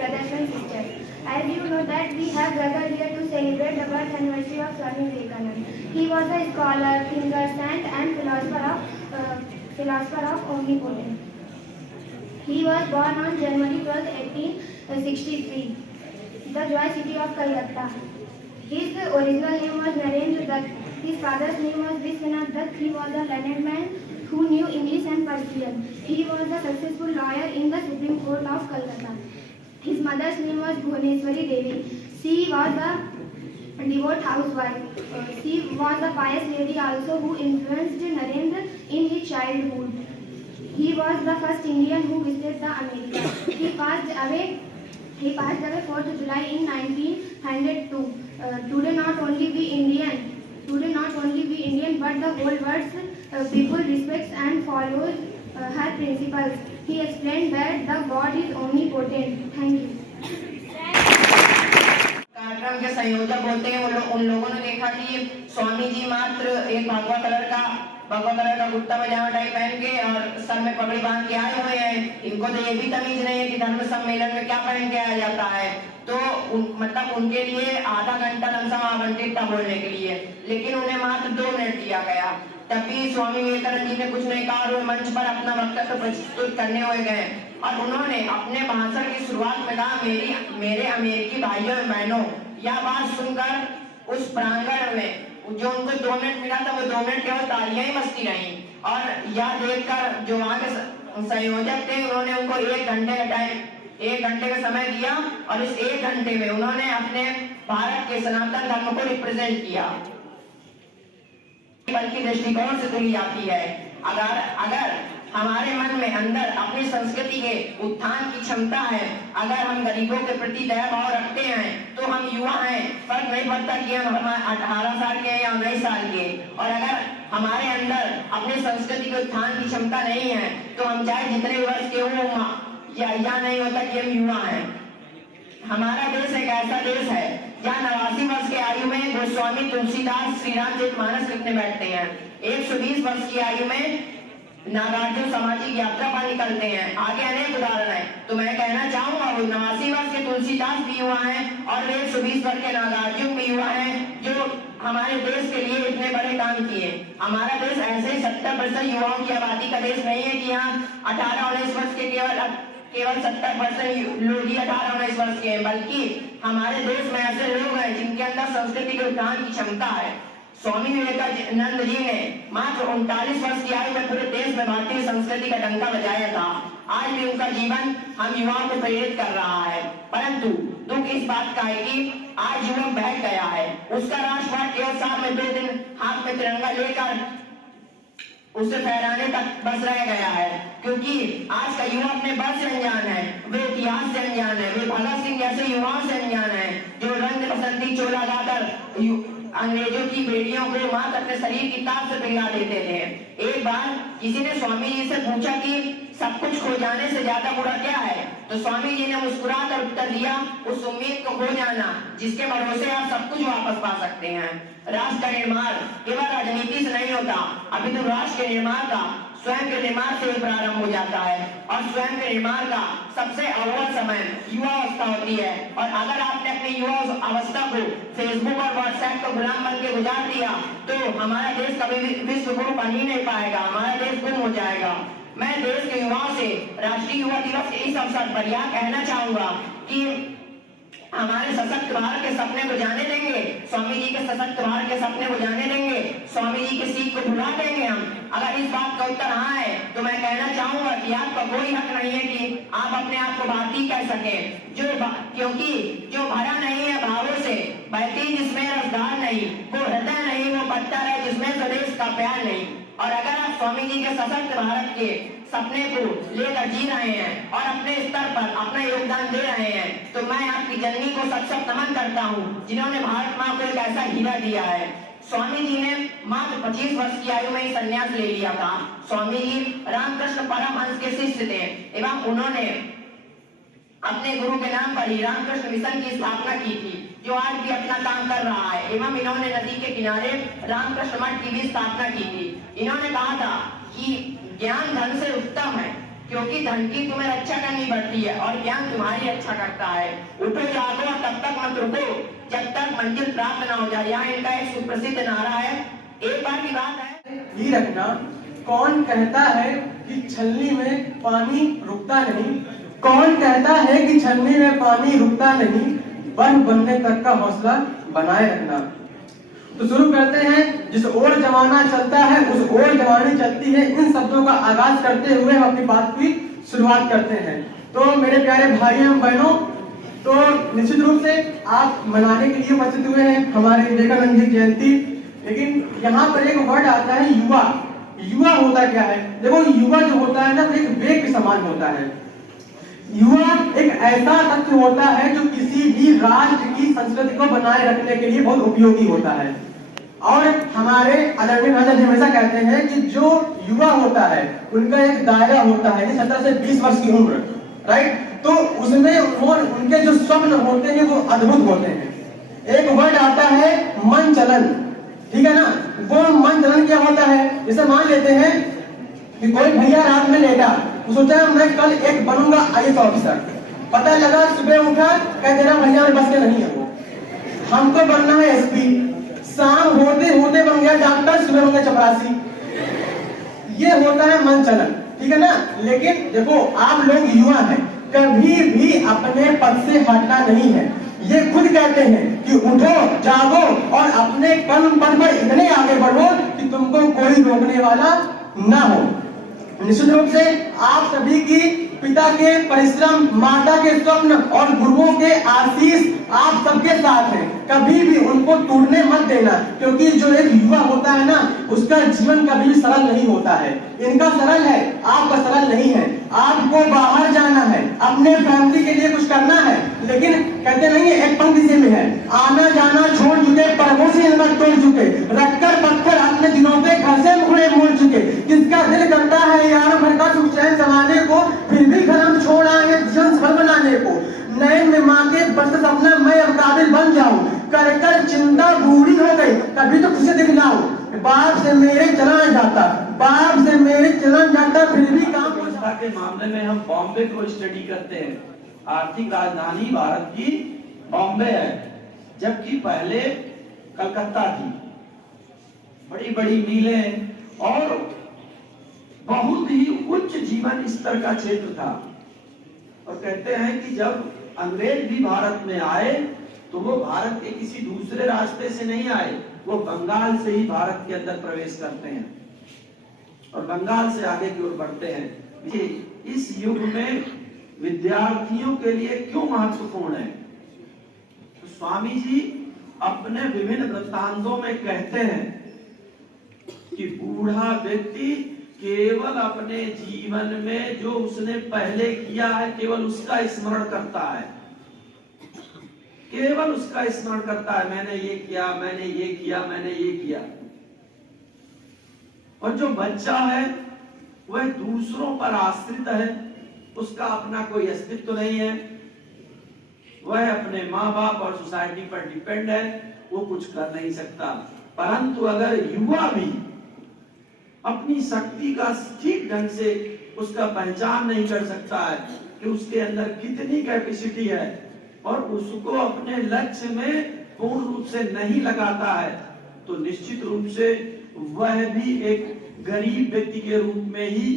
brothers and sisters. As you know that we have gathered here to celebrate the birth anniversary of Swami Vivekananda. He was a scholar, thinker, saint and philosopher of omnipotence. He was born on January 12, 1863, the Joy City of Calcutta. His original name was Narendra Dutt. His father's name was Vishwanath Dutt. He was a learned man who knew English and Persian. He was a successful lawyer in the Supreme Court of Calcutta. His mother's name was Bhuvaneshwari Devi. She was a devout housewife. She was a pious lady also who influenced Narendra in his childhood. He was the first Indian who visited the America. He passed away 4th July in 1902. Today not only we Indian, but the whole world's people respects and follows her principles. He explained that the God is omnipotent. Thank you. कार्यक्रम के संयोजक होते हैं उन लोगों ने देखा कि स्वामी जी मात्र एक भगवा कलर का कुर्ता पजामा टाई पहन के और सर में पगड़ी बांध के आए हुए हैं। इनको तो ये भी तमीज नहीं है कि धर्म सम्मेलन में क्या पहन के आया जाता है। तो मतलब उनके लिए आधा घंटा लमसम आवंटित था बोलने के लिए, लेकिन उन्हें मात्र 2 मिनट दिया गया। तब भी स्वामी विवेकानंद जी ने कुछ नहीं कहा और मंच पर अपना वक्तव्य प्रस्तुत करने हुए गए और उन्होंने अपने भाषण की शुरुआत में कहा, मेरे अमेरिकी भाइयों और बहनों, यह बात सुनकर उस प्रांगण में जो उनको 2 मिनट मिला था वो 2 मिनट केवल तालियां ही बजती रही और यह देखकर जो वहां के संयोजक थे उन्होंने उनको 1 घंटे का समय दिया और इस 1 घंटे में उन्होंने अपने भारत के सनातन धर्म को रिप्रेजेंट किया। बल्कि दृष्टिकोण से तुली जाती है। अगर हमारे मन में अंदर अपनी संस्कृति के उत्थान की क्षमता है, अगर हम गरीबों के प्रति दया भाव रखते हैं, तो हम युवा हैं, फर्क नहीं पड़ता कि हम 18 साल के हैं या 19 साल के। और अगर हमारे अंदर अपनी संस्कृति के उत्थान की क्षमता नहीं है, तो हम चाहे जितने वर्ष के हों या नहीं होता कि हम युवा हैं। हमारा देश एक ऐसा देश है जहाँ 89 वर्ष के आयु में गोस्वामी तुलसीदास श्री रामचरितमानस लिखने बैठते हैं। 120 वर्ष की आयु में नागार्जुन सामाजिक यात्रा पर निकलते हैं। आगे अनेक उदाहरण है। तो मैं कहना चाहूंगा वो 89 वर्ष के तुलसीदास भी युवा हैं और 120 वर्ष के नागार्जुन भी युवा हैं जो हमारे देश के लिए इतने बड़े काम किए। हमारा देश ऐसे ही 70% युवाओं की आबादी का देश नहीं है कि यहाँ 18-19 वर्ष के केवल 70% लोग ही 18-19 वर्ष के हैं, बल्कि हमारे देश में ऐसे लोग हैं जिनके अंदर संस्कृति के उत्थान की क्षमता है। स्वामी विवेकानंद जी ने मात्र 39 वर्ष की आयु में पूरे देश में भारतीय संस्कृति का डंका बजाया था। आज भी उनका जीवन हम युवाओं को प्रेरित कर रहा है, परंतु दुख इस बात का है कि आज युवक बहक गया है। उसका राष्ट्रवाद केवल साल में 2 दिन हाथ में तिरंगा लेकर उसे फहराने तक बस रह गया है, क्योंकि आज का युवा अपने बल से अनजान है, वे इतिहास से अनजान है, वे भगत सिंह जैसे युवाओं से अनजान है जो रंग बसंती चोला लाकर अंग्रेजों की बेड़ियों को मात्र अपने शरीर की ताप से पिघला देते थे। एक बार किसी ने स्वामी जी से पूछा कि सब कुछ खो जाने से ज्यादा बुरा क्या है, तो स्वामी जी ने मुस्कुराकर उत्तर दिया, उस उम्मीद को खो जाना जिसके भरोसे आप सब कुछ वापस पा सकते हैं। राष्ट्र का निर्माण केवल राजनीति से नहीं होता, अभी तो राष्ट्र के निर्माण का स्वयं के निर्माण से ही प्रारंभ हो जाता है और स्वयं के निर्माण का सबसे अव्वल समय युवा अवस्था होती है। और अगर आपने अपनी युवा अवस्था को फेसबुक और व्हाट्सएप को गुलाम बन के गुजार दिया तो हमारा देश कभी विश्व गुरु बन ही नहीं पाएगा, हमारा देश गुम हो जाएगा। मैं देश के युवाओं से राष्ट्रीय युवा दिवस के इस अवसर पर यह कहना चाहूंगा कि हमारे सशक्त भारत के सपने को जाने देंगे, स्वामी जी के सशक्त भारत के सपने को जाने देंगे, स्वामी जी की सीख को भुला देंगे हम। अगर इस बात का उत्तर हाँ है तो मैं कहना चाहूंगा कि आपका कोई हक नहीं है कि आप अपने आप को भारतीय कह सके, क्योंकि जो भरा नहीं है भावों से, बहती जिसमें रसदार नहीं, वो हृदय नहीं, वो पत्थर है जिसमें स्वदेश का प्यार नहीं। और अगर आप स्वामी जी के सशक्त भारत के सपने को लेकर जी रहे हैं और अपने स्तर पर अपना योगदान दे रहे हैं, तो मैं आपकी जननी को सशक्त नमन करता हूँ जिन्होंने भारत माँ को एक ऐसा हीरा दिया है। स्वामी जी ने मात्र 25 वर्ष की आयु में ही संन्यास ले लिया था। स्वामी जी रामकृष्ण परमहंस के शिष्य थे एवं उन्होंने अपने गुरु के नाम पर ही रामकृष्ण मिशन की स्थापना की थी, जो आज भी अपना काम कर रहा है। एवं इन्होंने नदी के किनारे रामकृष्ण मठ की भी स्थापना की थी। इन्होंने कहा था कि ज्ञान धन से उत्तम है, क्योंकि धन की तुम्हें रक्षा करनी पड़ती है और ज्ञान तुम्हारी रक्षा करता है। उठो जागो और तब तक मत रुको जब तक मंजिल प्राप्त न हो जाए। यहाँ इनका एक सुप्रसिद्ध नारा है। एक बार की बात है, ही रखना। कौन कहता है कि छलनी में पानी रुकता नहीं? कौन कहता है कि छलनी में पानी रुकता नहीं? बर्फ बनने तक का हौसला बनाए रखना। तो शुरू करते हैं। जिस ओर जमाना चलता है उस ओर जवानी चलती है। इन शब्दों का आगाज करते हुए हम अपनी बात की शुरुआत करते हैं। तो मेरे प्यारे भाइयों एवं बहनों, तो निश्चित रूप से आप मनाने के लिए उपस्थित हुए हैं हमारे विवेकानंद जी जयंती। लेकिन यहाँ पर एक वर्ड आता है युवा। युवा होता क्या है? देखो, युवा जो होता है ना, वो एक वेग के समान होता है। युवा एक ऐसा तत्व होता है जो किसी भी राष्ट्र की संस्कृति को बनाए रखने के लिए बहुत उपयोगी होता है। और हमारे आदरणीय महाराज हमेशा कहते हैं कि जो युवा होता है उनका एक दायरा होता है 17 से 20 वर्ष की उम्र, राइट? तो उसमें उनके जो स्वप्न होते हैं वो अद्भुत होते हैं। एक वर्ड आता है मन चलन, ठीक है ना? वो मन चलन क्या होता है? जैसे मान लेते हैं कि कोई भैया रात में लेटा, तो सोचा मैं कल एक बनूंगा IAS ऑफिसर। पता लगा सुबह उठा, कह दे रहा भैया मेरे बस के नहीं है, वो हमको बनना है SP। शाम होते होते बन गया डॉक्टर, सुबह बन गया चपरासी। ये होता है मन चलन, ठीक है ना? लेकिन देखो, आप लोग युवा हैं, कभी भी अपने पद से हटना नहीं है। ये खुद कहते हैं कि उठो जागो और अपने कर्म पद पर इतने आगे बढ़ो कि तुमको कोई रोकने वाला ना हो। निश्चित रूप से आप सभी की पिता के परिश्रम, माता के स्वप्न और गुरुओं के आशीष आप सबके साथ हैं। कभी भी उनको टूटने मत देना, क्योंकि जो एक युवा होता है ना, उसका जीवन कभी भी सरल नहीं होता है। इनका सरल है, आपका सरल नहीं है। आपको बाहर जाना है, अपने फैमिली के लिए कुछ करना है, लेकिन कहते नहीं है, एक पंक्ति से में है, आना जाना छोड़ चुके, पर्वों से हिम्मत तोड़ चुके, रखकर पत्थर अपने दिनों पे घर से मुड़े मोड़ चुके। किसका दिल करता है यार भर का सुख चैन समाने को, फिर भी घरम छोड़ा है जीवन सफल बनाने को। नयन में माँ के बस सपना मैं अब काबिल बन जाऊं, कर कर चिंता बूढ़ी हो गई, तभी तो खुशी दिखलाऊं। बाप से मेरे चला जाता, बाप से मेरे चला जाता, फिर भी काम के मामले में हम बॉम्बे को स्टडी करते हैं। आर्थिक राजधानी भारत की बॉम्बे है, जबकि पहले कलकत्ता थी। बड़ी बड़ी मिलें और बहुत ही उच्च जीवन स्तर का क्षेत्र था। और कहते हैं कि जब अंग्रेज भी भारत में आए तो वो भारत के किसी दूसरे रास्ते से नहीं आए, वो बंगाल से ही भारत के अंदर प्रवेश करते हैं और बंगाल से आगे की ओर बढ़ते हैं। इस युग में विद्यार्थियों के लिए क्यों महत्वपूर्ण है? तो स्वामी जी अपने विभिन्न वृत्तांतों में कहते हैं कि बूढ़ा व्यक्ति केवल अपने जीवन में जो उसने पहले किया है केवल उसका स्मरण करता है, केवल उसका स्मरण करता है, मैंने ये किया, मैंने ये किया, मैंने ये किया। और जो बच्चा है वह दूसरों पर आश्रित है, उसका अपना कोई अस्तित्व नहीं है, वह अपने माँ बाप और सोसाइटी पर डिपेंड है, वो कुछ कर नहीं सकता। परंतु अगर युवा भी अपनी शक्ति का ठीक ढंग से उसका पहचान नहीं कर सकता है कि उसके अंदर कितनी कैपेसिटी है और उसको अपने लक्ष्य में पूर्ण रूप से नहीं लगाता है, तो निश्चित रूप से वह भी एक गरीब व्यक्ति के रूप में ही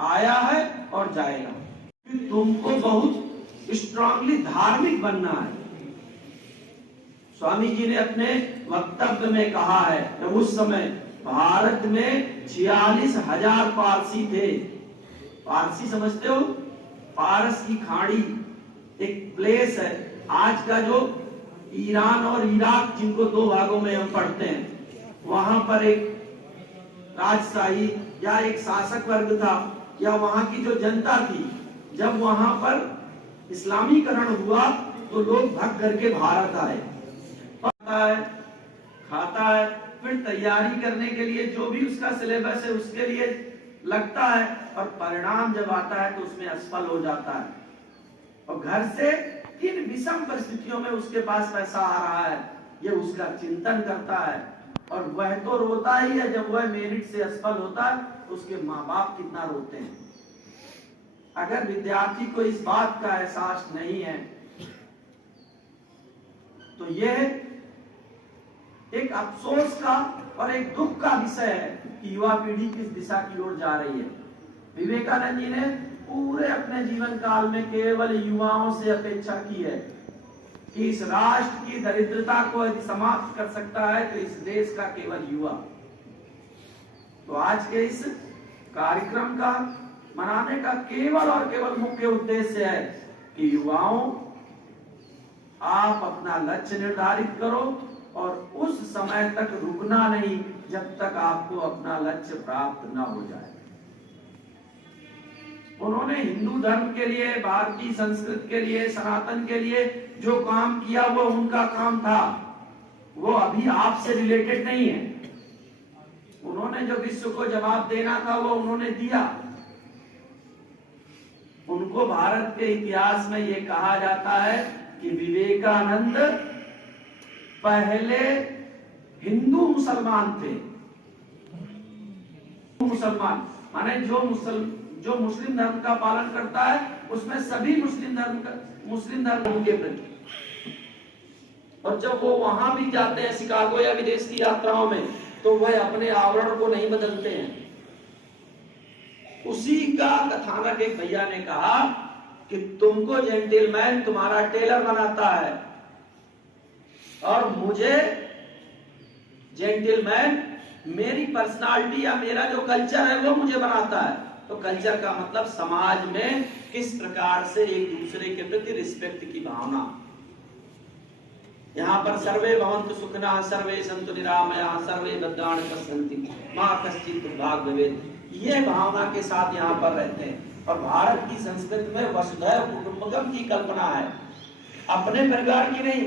आया है और जाएगा। तुमको बहुत स्ट्रांगली धार्मिक बनना है। स्वामी जी ने अपने वक्तव्य में कहा है कि उस समय भारत में 46,000 पारसी थे। पारसी समझते हो? पारस की खाड़ी एक प्लेस है, आज का जो ईरान और इराक, जिनको दो भागों में हम पढ़ते हैं, वहां पर एक राजशाही या एक शासक वर्ग था, या वहां की जो जनता थी, जब वहां पर इस्लामीकरण हुआ तो लोग भाग करके भारत आए। खाता है, फिर तैयारी करने के लिए जो भी उसका सिलेबस है उसके लिए लगता है, और परिणाम जब आता है तो उसमें असफल हो जाता है। और घर से किन विषम परिस्थितियों में उसके पास पैसा आ रहा है, ये उसका चिंतन करता है। और वह तो रोता ही है जब वह मेरिट से असफल होता है, उसके माँ बाप कितना रोते हैं। अगर विद्यार्थी को इस बात का एहसास नहीं है तो यह एक अफसोस का और एक दुख का विषय है कि युवा पीढ़ी किस दिशा की ओर जा रही है। विवेकानंद जी ने पूरे अपने जीवन काल में केवल युवाओं से अपेक्षा की है कि इस राष्ट्र की दरिद्रता को यदि समाप्त कर सकता है तो इस देश का केवल युवा। तो आज के इस कार्यक्रम का मनाने का केवल और केवल मुख्य उद्देश्य है कि युवाओं, आप अपना लक्ष्य निर्धारित करो और उस समय तक रुकना नहीं जब तक आपको अपना लक्ष्य प्राप्त न हो जाए। उन्होंने हिंदू धर्म के लिए, भारतीय संस्कृति के लिए, सनातन के लिए जो काम किया वो उनका काम था, वो अभी आपसे रिलेटेड नहीं है। उन्होंने जो विश्व को जवाब देना था वो उन्होंने दिया। उनको भारत के इतिहास में ये कहा जाता है कि विवेकानंद पहले हिंदू मुसलमान थे। मुसलमान माने जो मुस्लिम धर्म का पालन करता है उसमें सभी मुस्लिम धर्म के प्रति। और जब वो वहां भी जाते हैं शिकागो या विदेश की यात्राओं में तो वह अपने आवरण को नहीं बदलते हैं। उसी का कथानक एक भैया ने कहा कि तुमको जेंटलमैन तुम्हारा टेलर बनाता है और मुझे जेंटलमैन मेरी पर्सनालिटी या मेरा जो कल्चर है वो मुझे बनाता है। तो कल्चर का मतलब समाज में किस प्रकार से एक दूसरे के प्रति रिस्पेक्ट की भावना। यहाँ पर सर्वे भवन्तु सुखिनः, सर्वे सन्तु निरामयाः, सर्वे भद्राणि पश्यन्ति मा कश्चित् दुर्भाग् भवेत्। ये भावना के साथ यहाँ पर रहते हैं। और भारत की संस्कृति में वसुधैव कुटुम्बकम की कल्पना है, अपने परिवार की नहीं।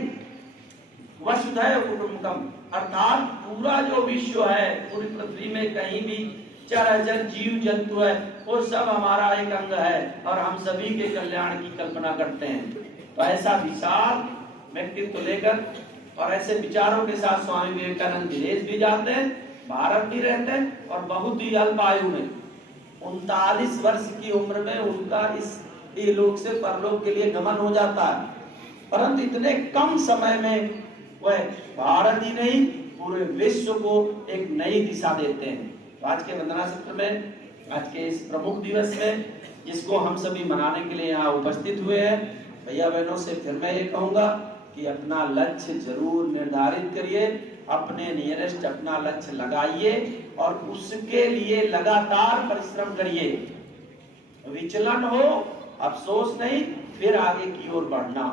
वसुधैव कुटुम्बकम अर्थात पूरा जो विश्व है, पूरी पृथ्वी में कहीं भी चराचर जीव जंतु है वो सब हमारा एक अंग है और हम सभी के कल्याण की कल्पना करते हैं। तो ऐसा विशाल व्यक्तित्व लेकर और ऐसे विचारों के साथ स्वामी विवेकानंद विदेश भी जाते हैं, भारत भी रहते हैं और बहुत ही अल्प आयु में 39 वर्ष की उम्र में उनका इस लोक से परलोक के लिए गमन हो जाता है। परंतु इतने कम समय में वह भारत ही नहीं पूरे विश्व को एक नई दिशा देते हैं। तो आज के वंदना सत्र में, आज के इस प्रमुख दिवस में जिसको हम सभी मनाने के लिए यहाँ उपस्थित हुए हैं, भैया बहनों से फिर मैं ये कहूंगा कि अपना लक्ष्य जरूर निर्धारित करिए, अपने नियरेस्ट अपना लक्ष्य लगाइए और उसके लिए लगातार परिश्रम करिए। विचलन हो, अफसोस नहीं, फिर आगे की ओर बढ़ना।